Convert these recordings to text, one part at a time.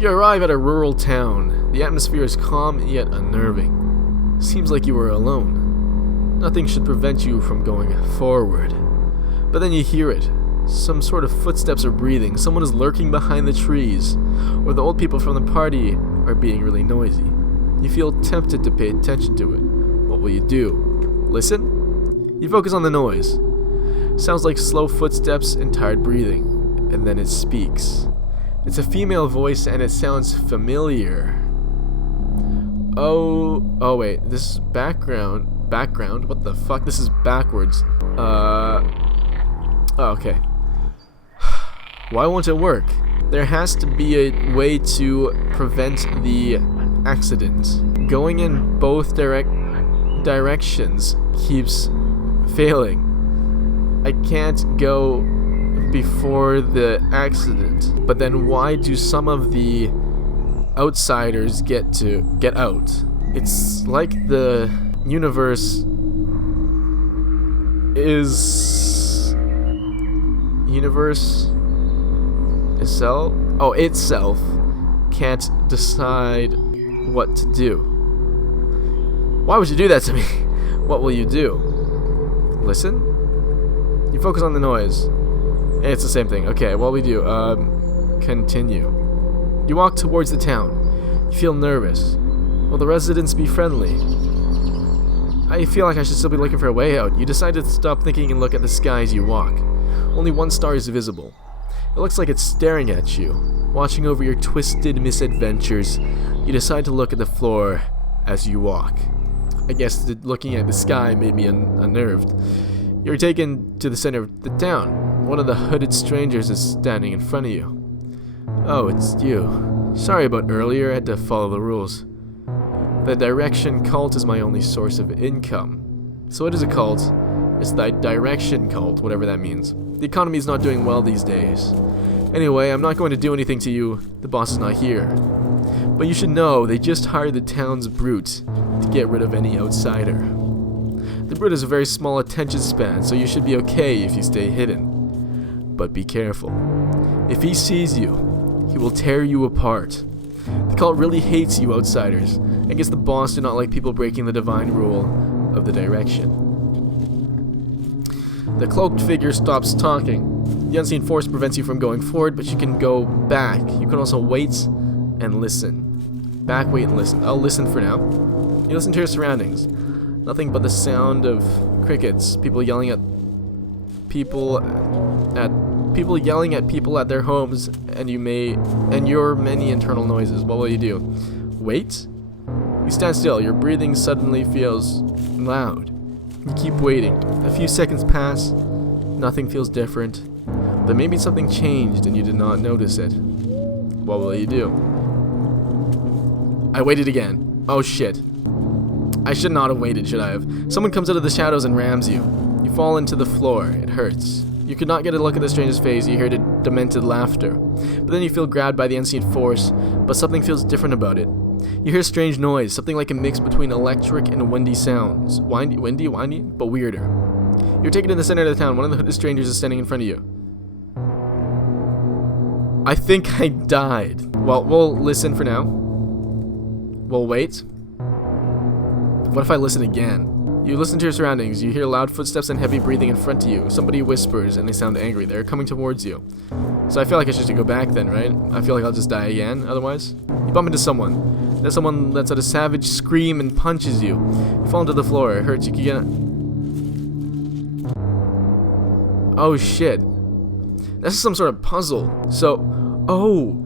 You arrive at a rural town. The atmosphere is calm yet unnerving. Seems like you are alone. Nothing should prevent you from going forward. But then you hear it. Some sort of footsteps are breathing. Someone is lurking behind the trees. Or the old people from the party are being really noisy. You feel tempted to pay attention to it. What will you do? Listen? You focus on the noise. Sounds like slow footsteps and tired breathing. And then it speaks. It's a female voice and it sounds familiar. Oh wait, this is background, what the fuck, this is backwards. Okay. Why won't it work? There has to be a way to prevent the accident. Going in both directions keeps failing. I can't go before the accident. But then why do some of the outsiders get out? It's like the universe itself can't decide what to do. Why would you do that to me? What will you do? Listen? You focus on the noise. It's the same thing. Okay, what we do? Continue. You walk towards the town. You feel nervous. Will the residents be friendly? I feel like I should still be looking for a way out. You decide to stop thinking and look at the sky as you walk. Only one star is visible. It looks like it's staring at you, watching over your twisted misadventures. You decide to look at the floor as you walk. I guess looking at the sky made me unnerved. You're taken to the center of the town. One of the hooded strangers is standing in front of you. Oh, it's you. Sorry about earlier, I had to follow the rules. The Direction cult is my only source of income. So what is a cult? It's the Direction cult, whatever that means. The economy is not doing well these days. Anyway, I'm not going to do anything to you. The boss is not here. But you should know, they just hired the town's brute to get rid of any outsider. The brute has a very small attention span, so you should be okay if you stay hidden. But be careful. If he sees you, he will tear you apart. The cult really hates you outsiders. I guess the boss do not like people breaking the divine rule of the Direction. The cloaked figure stops talking. The unseen force prevents you from going forward, but you can go back. You can also wait and listen. Back, wait, and listen. I'll listen for now. You listen to your surroundings. Nothing but the sound of crickets, people yelling at people at their homes, and your many internal noises. What will you do? Wait? You stand still. Your breathing suddenly feels loud. You keep waiting. A few seconds pass. Nothing feels different. But maybe something changed and you did not notice it. What will you do? I waited again. Oh shit. I should not have waited, should I have? Someone comes out of the shadows and rams you. You fall into the floor. It hurts. You could not get a look at the stranger's face. You hear the demented laughter. But then you feel grabbed by the unseen force, but something feels different about it. You hear a strange noise, something like a mix between electric and windy sounds. Windy, but weirder. You're taken to the center of the town. One of the hooded strangers is standing in front of you. I think I died. Well, we'll listen for now. We'll wait. What if I listen again? You listen to your surroundings. You hear loud footsteps and heavy breathing in front of you. Somebody whispers and they sound angry. They're coming towards you. So I feel like I should just go back then, right? I feel like I'll just die again otherwise. You bump into someone. There's someone lets out a savage scream and punches you. You fall into the floor. It hurts. You can get... Oh shit. This is some sort of puzzle. So... Oh!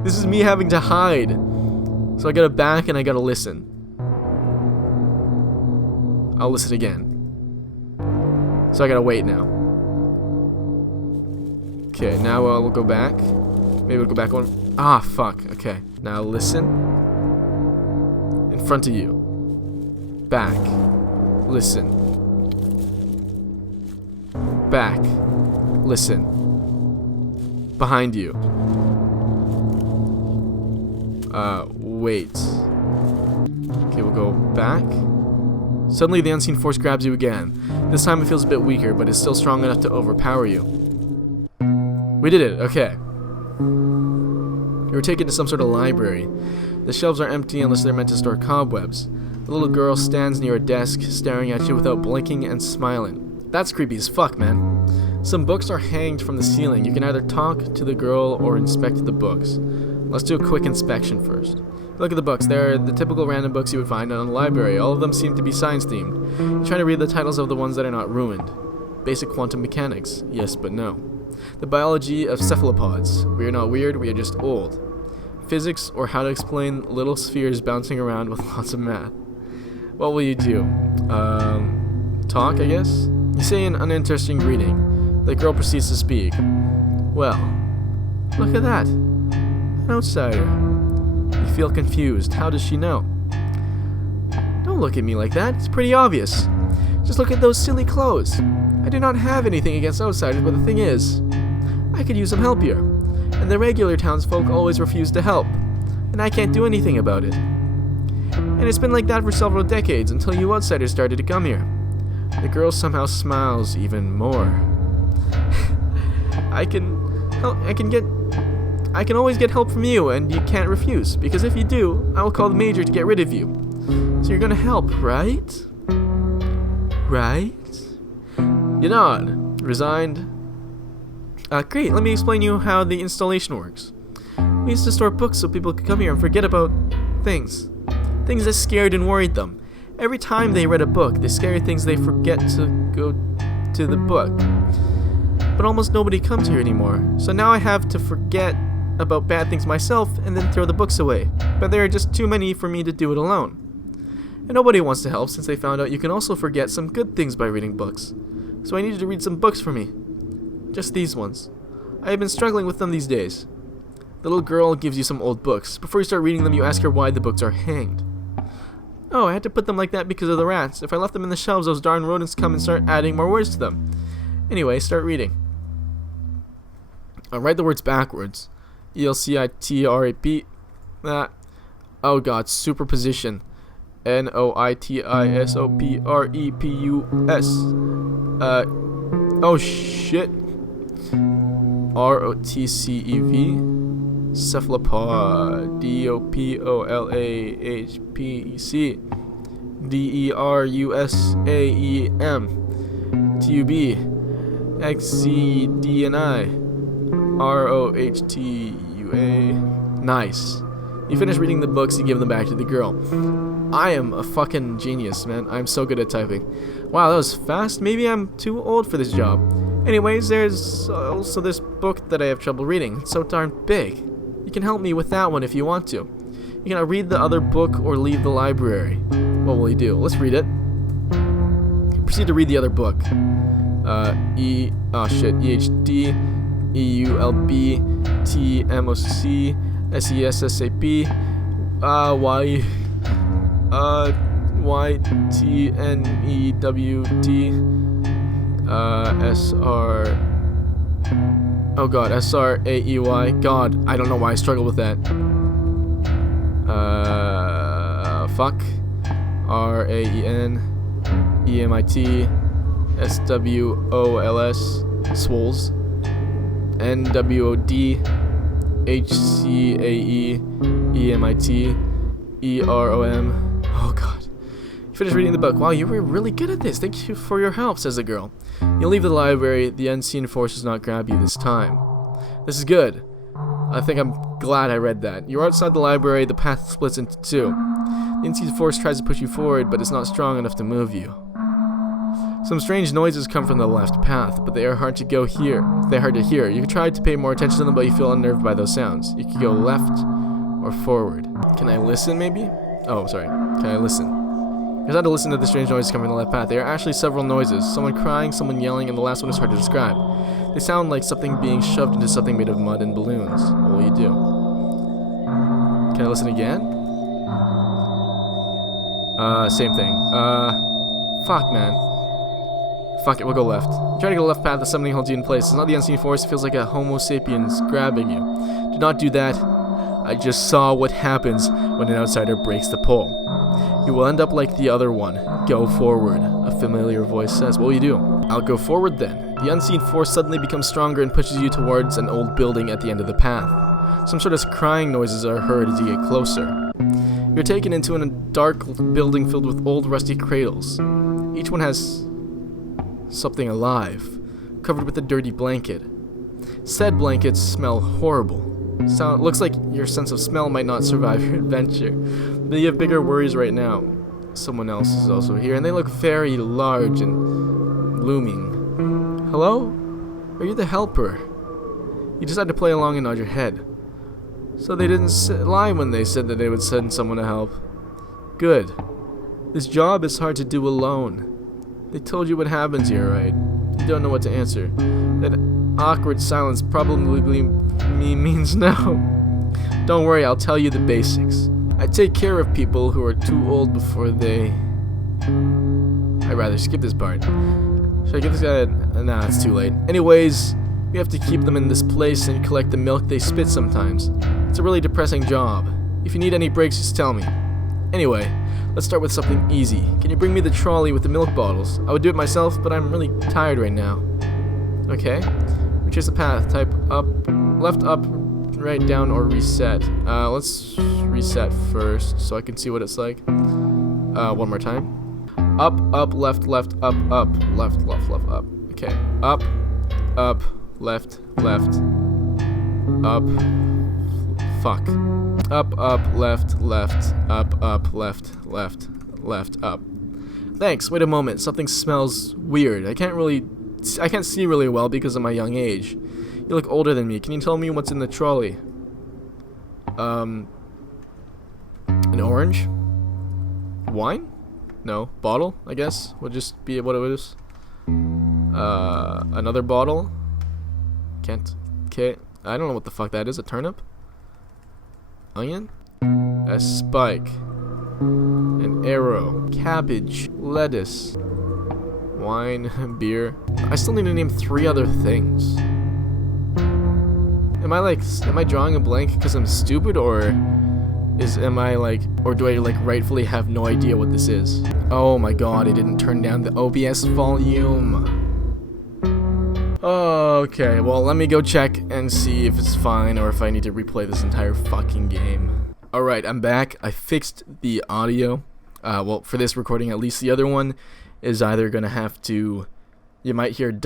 This is me having to hide. So I gotta back and I gotta listen. I'll listen again. So I gotta wait now. Okay, now we'll go back. Maybe we'll go back one. Ah, fuck. Okay. Now listen. In front of you. Back. Listen. Back. Listen. Behind you. Wait. Okay, we'll go back. Suddenly, the unseen force grabs you again. This time it feels a bit weaker, but it's still strong enough to overpower you. We did it, okay. were taken to some sort of library. The shelves are empty unless they're meant to store cobwebs. The little girl stands near a desk, staring at you without blinking and smiling. That's creepy as fuck, man. Some books are hanged from the ceiling. You can either talk to the girl or inspect the books. Let's do a quick inspection first. Look at the books. They're the typical random books you would find in a library. All of them seem to be science-themed. You try to read the titles of the ones that are not ruined. Basic quantum mechanics. Yes, but no. The biology of cephalopods. We are not weird, we are just old. Physics, or how to explain little spheres bouncing around with lots of math. What will you do? Talk, I guess? You say an uninteresting greeting. The girl proceeds to speak. Well, look at that. An outsider. You feel confused. How does she know? Don't look at me like that. It's pretty obvious. Just look at those silly clothes. I do not have anything against outsiders, but the thing is, I could use some help here. And the regular townsfolk always refuse to help. And I can't do anything about it. And it's been like that for several decades until you outsiders started to come here. The girl somehow smiles even more. I can always get help from you, and you can't refuse, because if you do, I will call the major to get rid of you. So you're gonna help, right? Right? You nod. Resigned. Great, let me explain you how the installation works. We used to store books so people could come here and forget about things. Things that scared and worried them. Every time they read a book, the scary things they forget to go to the book. But almost nobody comes here anymore, so now I have to forget about bad things myself and then throw the books away. But there are just too many for me to do it alone. And nobody wants to help since they found out you can also forget some good things by reading books. So I needed to read some books for me. Just these ones. I have been struggling with them these days. The little girl gives you some old books. Before you start reading them, you ask her why the books are hanged. Oh, I had to put them like that because of the rats. If I left them in the shelves, those darn rodents come and start adding more words to them. Anyway, start reading. Write the words backwards. ELCITRAP. Oh god, superposition. NOITISOPREPUS. Oh shit. ROTCEV. Cephalopod. DOPOLAHPEC. DERUSAEM. TUB. XCDNI. ROHTUA. Nice. You finish reading the books, you give them back to the girl. I am a fucking genius, man. I'm so good at typing. Wow, that was fast. Maybe I'm too old for this job. Anyways, there's also this book that I have trouble reading. It's so darn big. You can help me with that one if you want to. You can read the other book or leave the library. What will you do? Let's read it. Proceed to read the other book. EHD, EULB, TMOC, SESSAP, YTNEWT, SR. Oh god, SRAEY. God, I don't know why I struggle with that. Fuck. RAEN, EMIT, SWOLS, Swoles, NWOD, HCAE, EMIT, EROM. Oh god. You finished reading the book. Wow, you were really good at this. Thank you for your help, says the girl. You'll leave the library. The unseen force does not grab you this time. This is good. I think I'm glad I read that. You're outside the library. The path splits into two. The unseen force tries to push you forward, but it's not strong enough to move you. Some strange noises come from the left path, but they are hard to hear. You can try to pay more attention to them, but you feel unnerved by those sounds. You can go left or forward. Can I listen, maybe? Oh, sorry. Can I listen? You have to listen to the strange noises coming from the left path. There are actually several noises. Someone crying, someone yelling, and the last one is hard to describe. They sound like something being shoved into something made of mud and balloons. What will you do? Can I listen again? Same thing. Fuck, man. Fuck it, we'll go left. You try to go left path, the summoning holds you in place. It's not the unseen force, it feels like a homo sapiens grabbing you. Do not do that. I just saw what happens when an outsider breaks the pole. You will end up like the other one. Go forward, a familiar voice says. What will you do? I'll go forward then. The unseen force suddenly becomes stronger and pushes you towards an old building at the end of the path. Some sort of crying noises are heard as you get closer. You're taken into a dark building filled with old rusty cradles. Each one has something alive, covered with a dirty blanket. Said blankets smell horrible. Looks like your sense of smell might not survive your adventure, but you have bigger worries right now. Someone else is also here, and they look very large and looming. Hello? Are you the helper? You decide to play along and nod your head. So they didn't lie when they said that they would send someone to help. Good. This job is hard to do alone. They told you what happens here, right? You don't know what to answer. That awkward silence probably means no. Don't worry, I'll tell you the basics. I take care of people who are too old before they... I'd rather skip this part. Should I give this guy Nah, it's too late. Anyways, we have to keep them in this place and collect the milk they spit sometimes. It's a really depressing job. If you need any breaks, just tell me. Anyway, let's start with something easy. Can you bring me the trolley with the milk bottles? I would do it myself, but I'm really tired right now. Okay. Retrace the path. Type up, left, up, right, down, or reset. Let's reset first so I can see what it's like. One more time. Up, up, left, left, up, up, left, left, left, up. Okay. Up, up, left, left, up, fuck. Up, up, left, left, up, left, left, left, up. Thanks, wait a moment, something smells weird. I can't see really well because of my young age. You look older than me, can you tell me what's in the trolley? An orange? Wine? No, bottle, I guess, would just be what it is. Another bottle? Okay, I don't know what the fuck that is, a turnip? Onion? A spike. An arrow. Cabbage. Lettuce. Wine. Beer. I still need to name 3 other things. Am I drawing a blank because I'm stupid, or do I rightfully have no idea what this is? Oh my god, I didn't turn down the OBS volume. Okay, well, let me go check and see if it's fine or if I need to replay this entire fucking game. Alright, I'm back. I fixed the audio. Well, for this recording, at least. The other one is either gonna have to... You might hear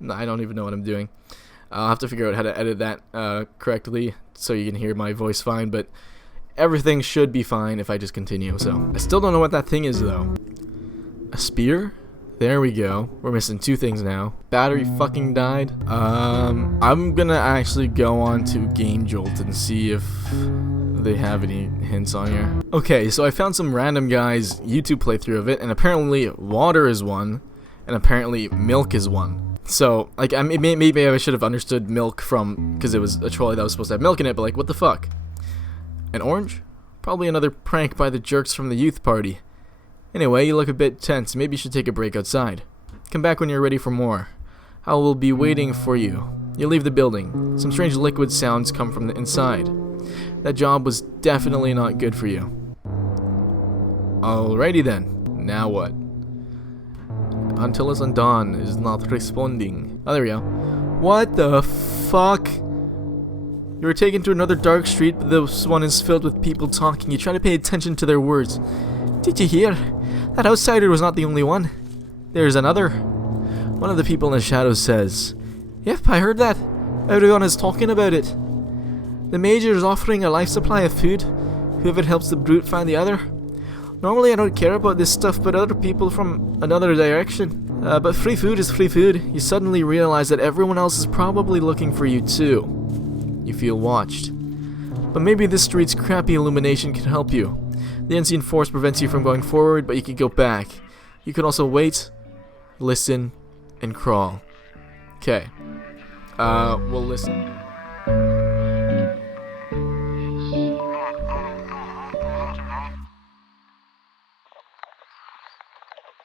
no, I don't even know what I'm doing. I'll have to figure out how to edit that correctly so you can hear my voice fine, but everything should be fine if I just continue, so... I still don't know what that thing is, though. A spear? There we go. We're missing 2 things now. Battery fucking died. I'm gonna actually go on to Game Jolt and see if they have any hints on here. Okay, so I found some random guy's YouTube playthrough of it, and apparently water is one, and apparently milk is one. So, maybe I should have understood milk from, because it was a trolley that was supposed to have milk in it, but what the fuck? An orange? Probably another prank by the jerks from the youth party. Anyway, you look a bit tense. Maybe you should take a break outside. Come back when you're ready for more. I will be waiting for you. You leave the building. Some strange liquid sounds come from the inside. That job was definitely not good for you. Alrighty then. Now what? Until Undone is not responding. Oh, there we go. What the fuck? You were taken to another dark street, but this one is filled with people talking. You try to pay attention to their words. Did you hear? That outsider was not the only one. There's another. One of the people in the shadows says, Yep, I heard that. Everyone is talking about it. The Major is offering a life supply of food. Whoever helps the brute find the other. Normally I don't care about this stuff, but other people from another direction. But free food is free food. You suddenly realize that everyone else is probably looking for you too. You feel watched. But maybe this street's crappy illumination can help you. The unseen force prevents you from going forward, but you can go back. You can also wait, listen, and crawl. Okay. We'll listen.